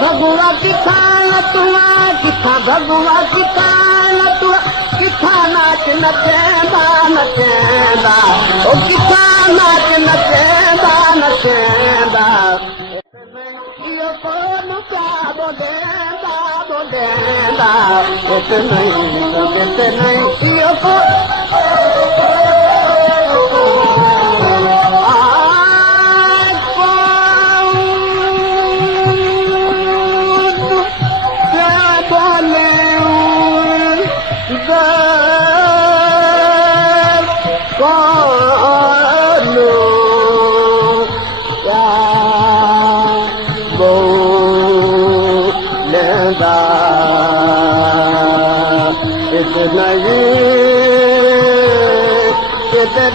भगवा किथा किथा भगवा किथा किथा नाच नचेंदा नचेंदा ओ किथा नाच नचेंदा नचेंदा इहो कोन पिया बोलेंदा बोलेंदा नहीं इहो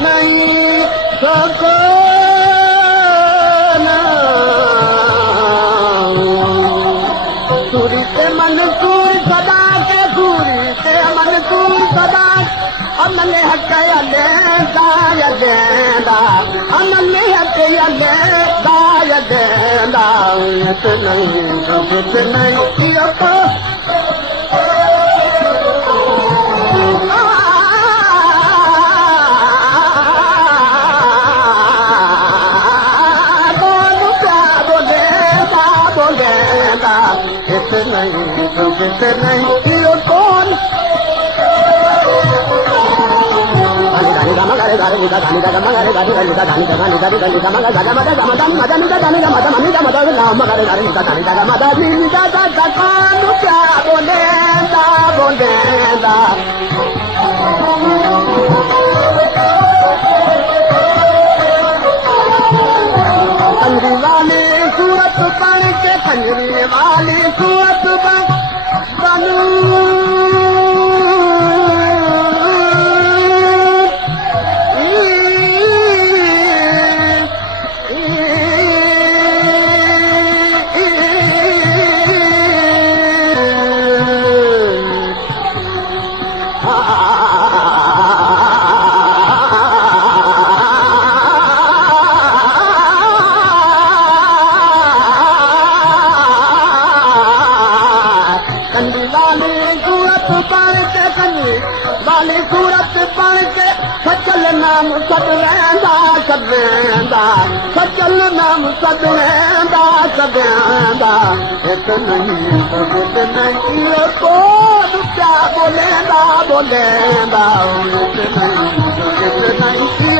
नहीं सको सूरी से मंसूर सदा के सूरी से मंसूर सदा अमन हक दाय देंदा अमन हक दाय देंदा नहीं नहीं इहो कोन कंजरी वाली सूरत बन के कंजरी वाली सूरत वाली सूरत बन के सचल नाम सदवेंदा सदवेंदा सचल नाम सदवेंदा सदवेंदा एक नहीं कोन क्या बोलेंदा बोलेंदा नहीं